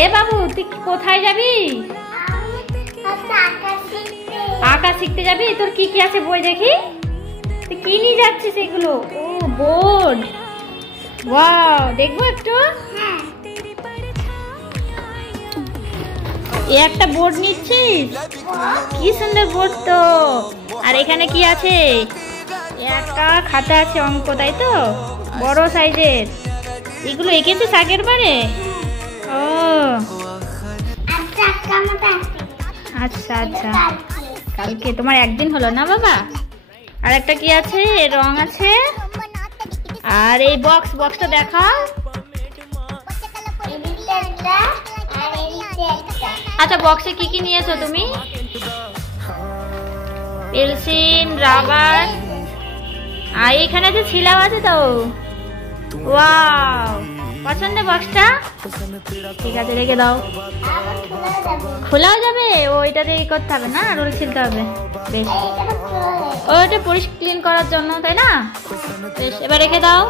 এ বাবু, তুই কোথায় যাবি? আঁকা শিখতে যাবি? তোর কি কি আছে বই দেখি। তুই কি নিয়ে যাচ্ছিস এগুলো? ও বোর্ড, ওয়াও, দেখবো একটু। এ একটা বোর্ড নিচ্ছিস? কি সুন্দর বোর্ড তো। আর এখানে কি আছে? একটা খাতা আছে, অঙ্ক, তাই তো? বড় সাইজের। এগুলো এঁকেছিস আগের বারে? ও আচ্ছা আচ্ছা, কালকে তোমার একদিন হলো না বাবা? আর একটা কি আছে? রং আছে। আর এই বক্সটা দেখাও। আচ্ছা, বক্সে কি কি নিয়েছো তুমি? পেন্সিল, রাবার, আর এখানে যে ছিলাও আছে তো। ওয়াও, পছন্দ বক্সটা? ঠিক আছে, রেখে দাও। খোলাও যাবে? ওইটা দিয়ে করতে হবে না, রোল ছিলতে হবে। বেশ, ওইটা পরিষ্কার ক্লিন করার জন্য, তাই না? বেশ, এবার রেখে দাও।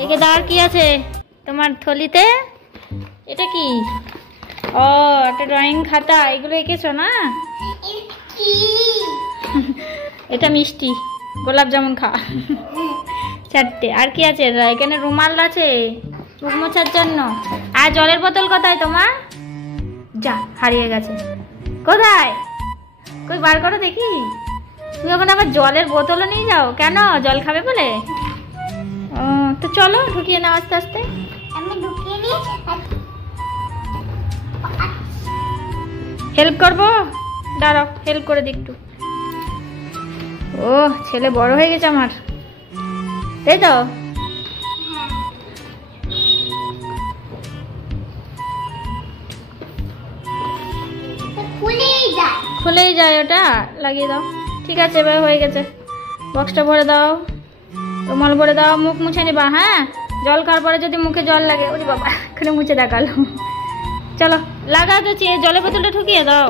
রেখে দাও। আর কি আছে তোমার থলিতে? এটা কি? ও, একটা ড্রয়িং খাতা। এগুলো এঁকেছো না? এটা মিষ্টি, গোলাপ জামুন খা। চারটে। আর কি আছে? এখানে রুমাল আছে মুখ মোছার জন্য। আর জলের বোতল কোথায় তোমার? যা, হারিয়ে গেছে। কোথায়? কই বার করো দেখি। তুমি ওখানে আবার জলের বোতলও নিয়ে যাও কেন? জল খাবে বলে? ও, তো চলো ঢুকিয়ে নাও আস্তে আস্তে। আমি ঢুকিয়ে নিই। হেল্প করবো? দাঁড়াও, হেল্প করে দিই একটু। ও, ছেলে বড় হয়ে গেছে আমার, তাই তো? খুলেই যায়, ওটা লাগিয়ে দাও। ঠিক আছে, এবার হয়ে গেছে। বক্সটা ভরে দাও, রুমাল ভরে দাও। মুখ মুছে নিবা, হ্যাঁ? জল খাওয়ার পরে যদি মুখে জল লাগে, ওরে বাবা, এখানে মুছে দেখালো। চলো লাগাও তো, জলের বোতলটা ঢুকিয়ে দাও।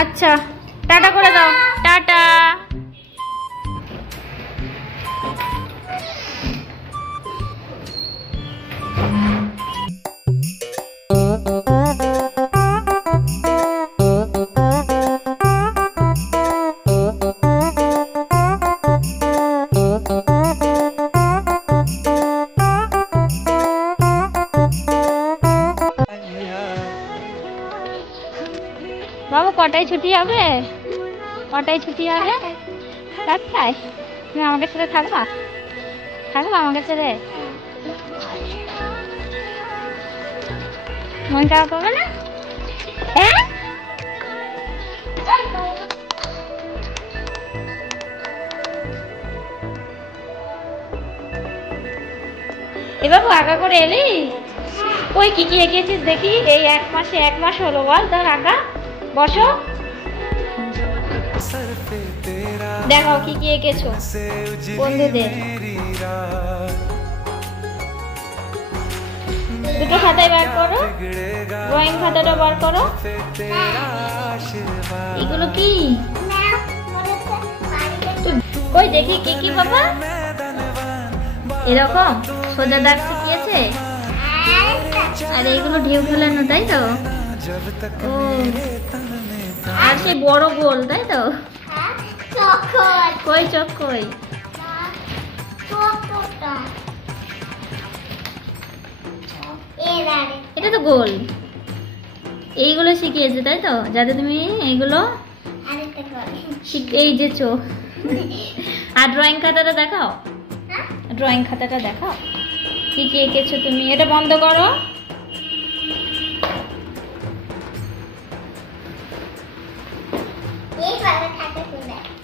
আচ্ছা, টাটা করে দাও। টাটা। বাবু, কটায় ছুটি হবে? কটায় ছুটি হবে? রাতটায়? তুমি আমাকে ছেড়ে থাকবা? থাকবা আমাকে ছেড়ে? মন খারাপ হবে না? হ্যাঁ, এ বাবু, আঁকা করে এলি? ওই কি কি এঁকেছিস দেখি। এই এক মাস হলো বল তোর আঁকা। বসো, দেখাও কি কি এঁকেছো বন্ধুদের। দুটো খাতায় বার করো, ড্রয়িং খাতাটা বার করো। এগুলো কি? কই দেখি কি কি বাবা। এরকম সোজা দাগ শিখিয়েছে। আর এইগুলো ঢেউ খেলানো, তাই তো? ও, আর সেই বড় গোল, তাই তো? কই চোখ কই? এটা তো গোল। এইগুলো শিখিয়েছে, তাই তো? যাতে তুমি এইগুলো, এই যে চোখ। আর ড্রয়িং খাতাটা দেখাও। ড্রয়িং খাতাটা দেখাও কি কি এঁকেছো তুমি। এটা বন্ধ করো।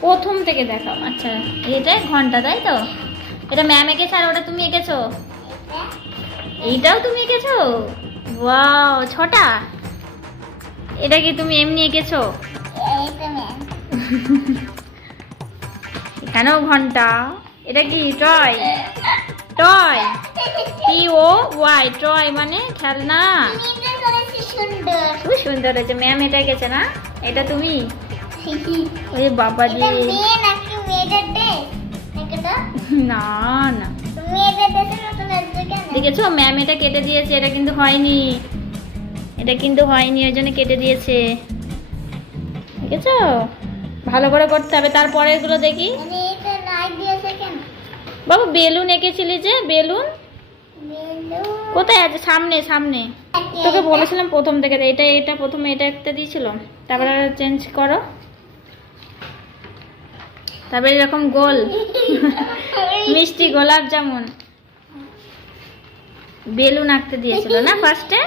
প্রথম থেকে দেখাও। আচ্ছা, এটা ঘন্টা, তাই তো? এটা ম্যাম এঁকেছে। আর ওটা তুমি এঁকেছো? এইটাও তুমি এঁকেছো? ওয়াও, 6টা। এটা কি তুমি এমনি এঁকেছো? এখানেও ঘন্টা। এটা কি? টয়। টয়, TOY, টয় মানে খেলনা। খুব সুন্দর হয়েছে। ম্যাম এটা এঁকেছে না? এটা তুমি? ওই বাবা জি, না না, দেখেছো ম্যাম এটা কেটে দিয়েছে, এটা কিন্তু হয়নি, এটা কিন্তু হয়নি, ওই জন্য কেটে দিয়েছে। দেখেছো, ভালো করে করতে হবে। তারপরে এগুলো দেখি। বাবু বেলুন এঁকেছিলি যে, বেলুন কোথায় আছে? সামনে সামনে। তোকে বলেছিলাম প্রথম থেকে, এটা এটা প্রথমে এটা একটা দিয়েছিল, তারপরে চেঞ্জ করো, তারপরে এরকম গোল মিষ্টি গোলাপ জামুন বেলুন আঁকতে দিয়েছিল না ফার্স্টে।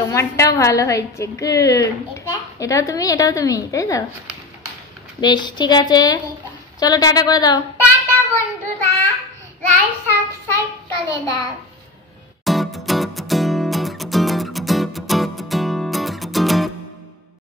তোমারটাও ভালো হয়েছে, গুড। এটাও তুমি তাই তো? বেশ, ঠিক আছে, চলো টাটা করে দাও। টাটা বন্ধুরা, লাইক সাবস্ক্রাইব করে দাও।